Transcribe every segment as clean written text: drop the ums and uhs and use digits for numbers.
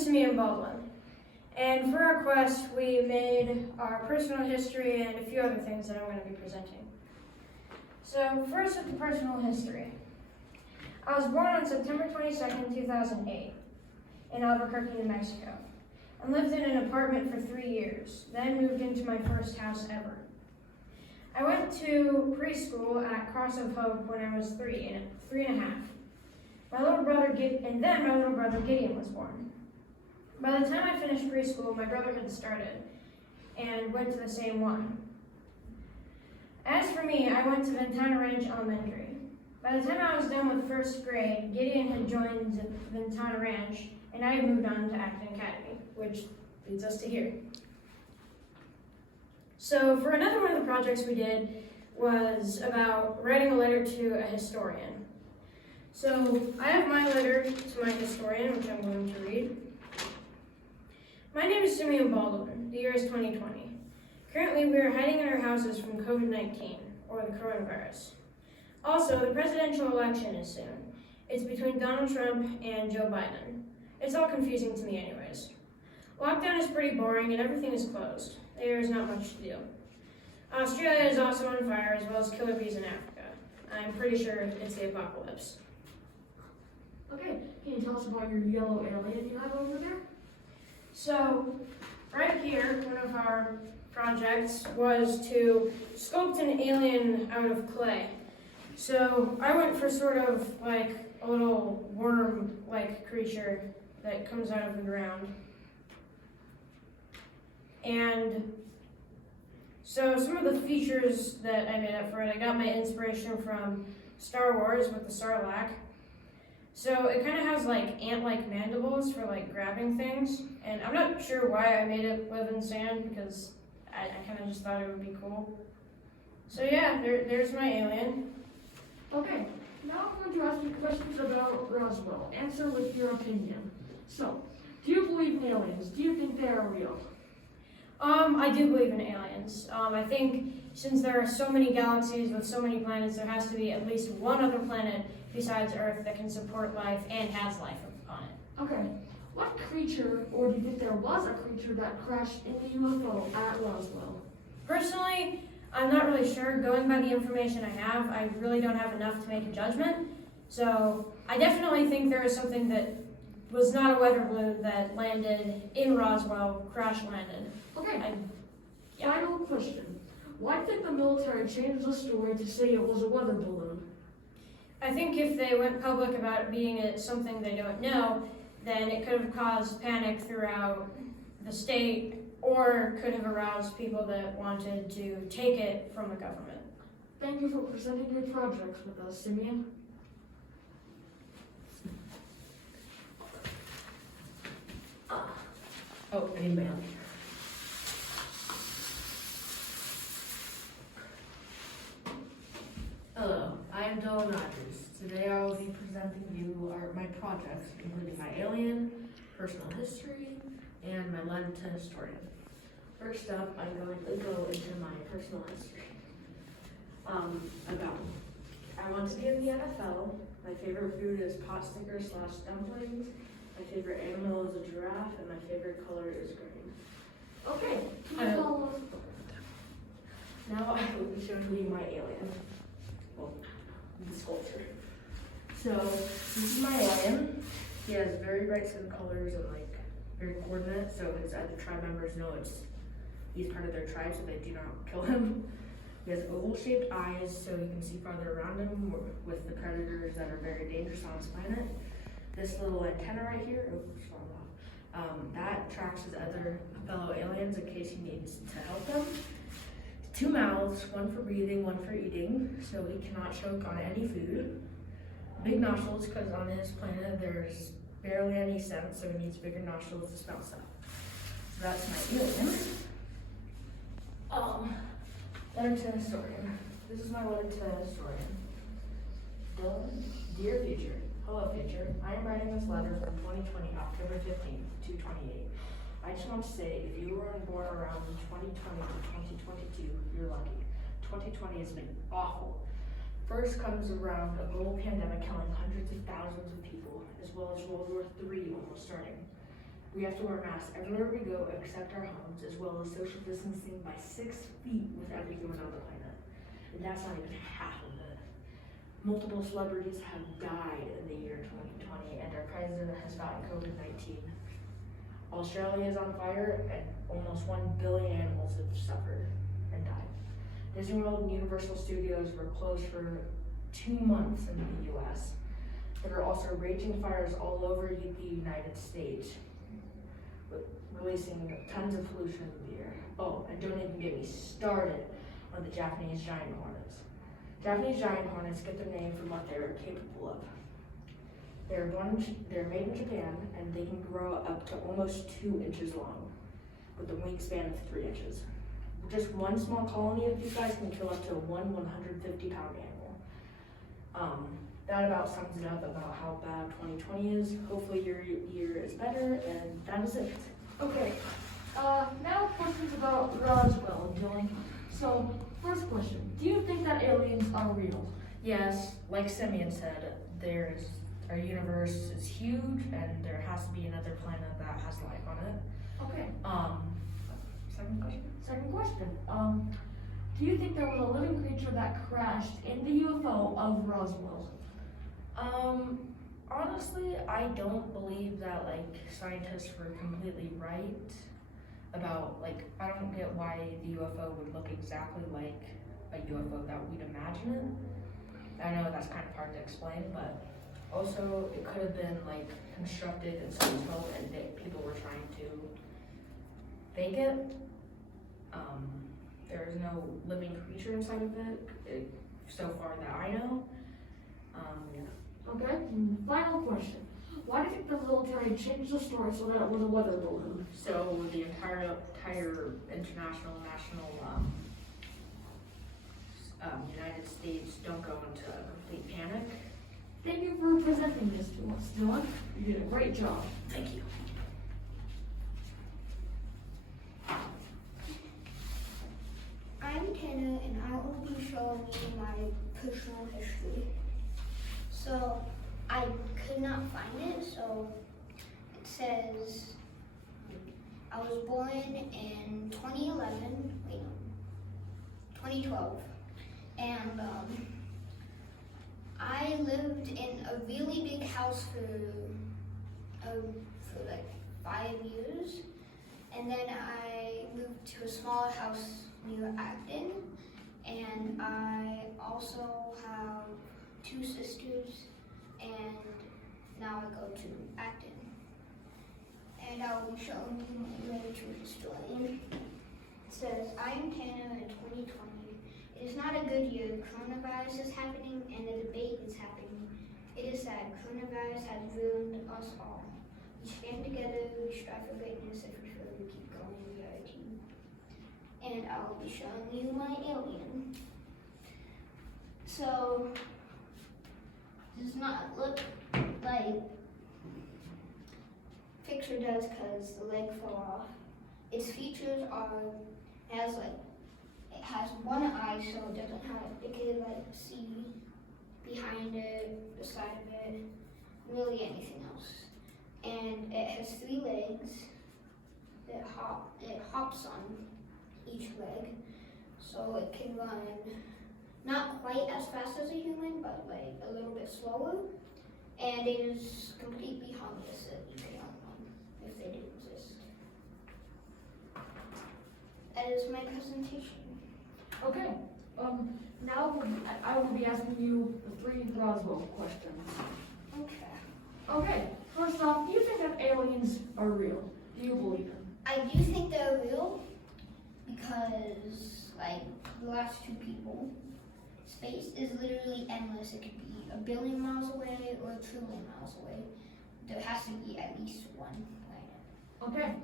is Simeon Baldwin, and for our quest, we made our personal history and a few other things that I'm going to be presenting. So first with the personal history. I was born on September 22nd, 2008 in Albuquerque, New Mexico, and lived in an apartment for 3 years, then moved into my first house ever. I went to preschool at Cross of Hope when I was three and a half. My little brother Gideon was born. By the time I finished preschool, my brother had started and went to the same one. As for me, I went to Ventana Ranch Elementary. By the time I was done with first grade, Gideon had joined Ventana Ranch, and I had moved on to Acton Academy, which leads us to here. So for another one of the projects we did was about writing a letter to a historian. So I have my letter to my historian, which I'm going to read. My name is Simeon Baldwin. The year is 2020. Currently, we are hiding in our houses from COVID-19, or the coronavirus. Also, the presidential election is soon. It's between Donald Trump and Joe Biden. It's all confusing to me anyways. Lockdown is pretty boring and everything is closed. There is not much to do. Australia is also on fire, as well as killer bees in Africa. I'm pretty sure it's the apocalypse. Okay, can you tell us about your yellow alien you have over there? So, right here, one of our projects was to sculpt an alien out of clay. So, I went for sort of like a little worm-like creature that comes out of the ground. And so some of the features that I made up for it, I got my inspiration from Star Wars with the Sarlacc. So it kind of has like ant-like mandibles for like grabbing things. And I'm not sure why I made it live in sand, because I kind of just thought it would be cool. So yeah, there's my alien. Okay, now I'm going to ask you questions about Roswell. Answer with your opinion. So, do you believe in aliens? Do you think they are real? I do believe in aliens. I think since there are so many galaxies with so many planets, there has to be at least one other planet besides Earth that can support life and has life on it. Okay, what creature, or do you think there was a creature that crashed in the UFO at Roswell? Personally, I'm not really sure. Going by the information I have, I really don't have enough to make a judgment. So I definitely think there is something that was not a weather balloon that landed in Roswell, crash landed. Okay, Final question. Why did the military change the story to say it was a weather balloon? I think if they went public about it being something they don't know, then it could have caused panic throughout the state, or could have aroused people that wanted to take it from the government. Thank you for presenting your projects with us, Simeon. Oh, I need my help. Hello, I am Dillon Rodgers. Today I will be presenting you my projects, including my alien, personal history, and my letter to historian. First up, I'm going to go into my personal history. I want to be in the NFL. My favorite food is pot stickers / dumplings. My favorite animal is a giraffe, and my favorite color is green. Okay, can you tell us? Now I will be showing you my alien. Well, the sculpture. So this is my alien. He has very bright skin colors and like very coordinate. So his other tribe members know he's part of their tribe, so they do not kill him. He has oval-shaped eyes, so you can see farther around him with the predators that are very dangerous on this planet. This little antenna right here, that tracks his other fellow aliens in case he needs to help them. 2 mouths, one for breathing, one for eating, so he cannot choke on any food. Big nostrils, because on his planet there's barely any scent, so he needs bigger nostrils to smell stuff. So that's my alien. Letter to historian. This is my letter to historian. Dear future. Hello, future. I am writing this letter from 2020, October 15th to 28th. I just want to say, if you were born around 2020 to 2022, you're lucky. 2020 has been awful. First comes around a global pandemic killing hundreds of thousands of people, as well as World War III almost starting. We have to wear masks everywhere we go except our homes, as well as social distancing by 6 feet with every human on the planet. And that's not even half of it. Multiple celebrities have died in the year 2020, and our president has gotten COVID-19. Australia is on fire, and almost 1 billion animals have suffered and died. Disney World and Universal Studios were closed for 2 months in the US. There were also raging fires all over the United States, releasing tons of pollution into the air. Oh, and don't even get me started on the Japanese giant hornets. Japanese giant hornets get their name from what they are capable of. They're made in Japan, and they can grow up to almost 2 inches long, with a wingspan of 3 inches. Just one small colony of these guys can kill up to one 150-pound animal. That about sums it up about how bad 2020 is. Hopefully your year is better, and that is it. Okay, now questions about Roswell, Dylan. So, first question, do you think that aliens are real? Yes, like Simeon said, our universe is huge, and there has to be another planet that has life on it. Okay, Second question? second question, do you think there was a living creature that crashed in the UFO of Roswell? Honestly, I don't believe that, scientists were completely right about, I don't get why the UFO would look exactly like a UFO that we'd imagine it. I know that's kind of hard to explain, but also it could have been, constructed in some way and people were trying to fake it. There is no living creature inside of it, so far that I know. Okay, final question. Why do you think the military changed the story so that it was a weather balloon? So the entire international, national, United States don't go into a complete panic. Thank you for presenting this to us, Dylan. You did a great job. Thank you. I'm Tana, and I will be showing you my personal history. So, I could not find it, so it says I was born in 2012, and I lived in a really big house for 5 years, and then I moved to a smaller house near Acton, and I also have 2 sisters, and now I go to Acton. And I will be showing you my literature historian. It says, I am Tana in 2020. It is not a good year. Coronavirus is happening and the debate is happening. It is sad. Coronavirus has ruined us all. We stand together, we strive for greatness. If we fail, we keep going. We are a team. And I will be showing you my alien. So, does not look like picture does because the leg fell off. Its features are, it has one eye, so it doesn't have, it can see behind it, the side of it, really anything else. And it has 3 legs. It hops on each leg, so it can run not quite as fast as a human, but a little bit slower. And it is completely harmless that you can own them if they do exist. That is my presentation. Okay, now I will be asking you the 3 Roswell questions. Okay. Okay, first off, do you think that aliens are real? Do you believe them? I do think they're real because, the last 2 people, space is literally endless. It could be 1 billion miles away or 1 trillion miles away. There has to be at least one planet. Okay,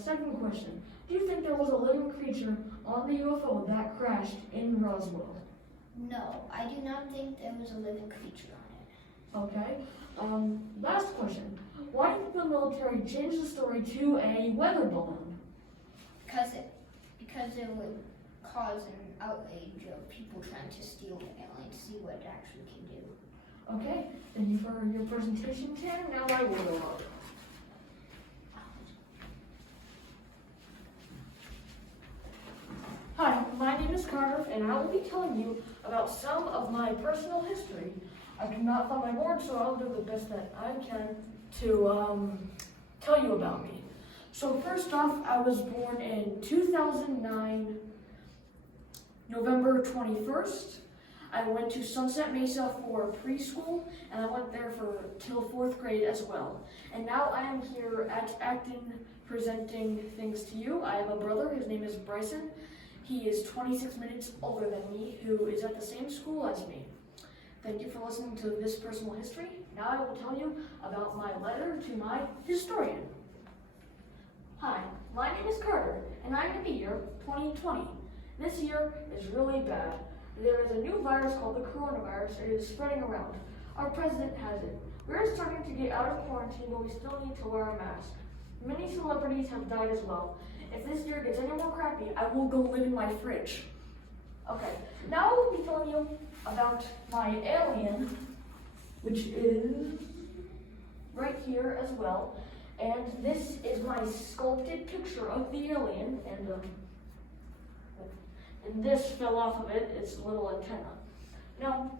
second question. Do you think there was a living creature on the UFO that crashed in Roswell? No, I do not think there was a living creature on it. Okay, last question. Why did the military change the story to a weather balloon? Because it would cause an outrage of people trying to steal the alien to see what it actually can do. Okay, thank you for your presentation, Tan. Now I will go on. and I will be telling you about some of my personal history. I could not find my board, so I'll do the best that I can to tell you about me. So first off, I was born in 2009, November 21st. I went to Sunset Mesa for preschool, and I went there for till 4th grade as well. And now I am here at Acton presenting things to you. I have a brother, his name is Bryson. He is 26 minutes older than me, who is at the same school as me. Thank you for listening to this personal history. Now I will tell you about my letter to my historian. Hi, my name is Carter, and I'm in the year 2020. This year is really bad. There is a new virus called the coronavirus. It is spreading around. Our president has it. We're starting to get out of quarantine, but we still need to wear a mask. Many celebrities have died as well. If this year gets any more crappy, I will go live in my fridge. Okay, now I will be telling you about my alien, which is right here as well. And this is my sculpted picture of the alien, and this fell off of it, its little antenna. Now,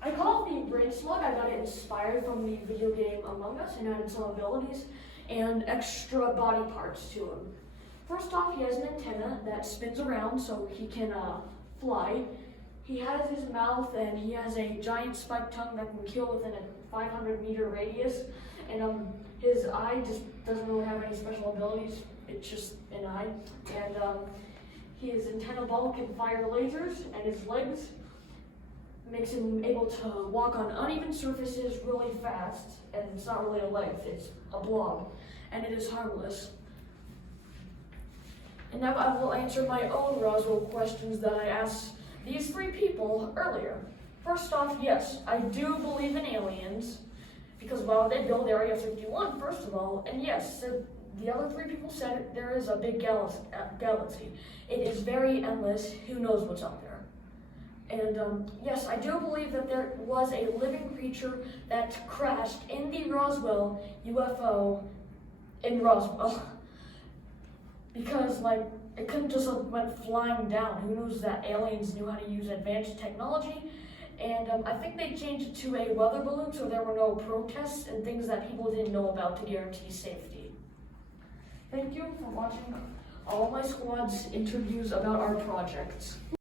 I call it the brain slug. I got it inspired from the video game Among Us and added some abilities and extra body parts to him. First off, he has an antenna that spins around so he can fly. He has his mouth, and he has a giant spiked tongue that can kill within a 500-meter radius. And his eye just doesn't really have any special abilities. It's just an eye. And his antenna ball can fire lasers, and his legs makes him able to walk on uneven surfaces really fast. And it's not really a leg, it's a blob. And it is harmless. And now I will answer my own Roswell questions that I asked these three people earlier. First off, yes, I do believe in aliens, because, well, they built Area 51, first of all, and yes, the other three people said there is a big galaxy. It is very endless. Who knows what's out there? And yes, I do believe that there was a living creature that crashed in the Roswell UFO in Roswell. Because, like, it couldn't just went flying down. Who knows that aliens knew how to use advanced technology? And I think they changed it to a weather balloon so there were no protests and things that people didn't know about to guarantee safety. Thank you for watching all my squad's interviews about our projects.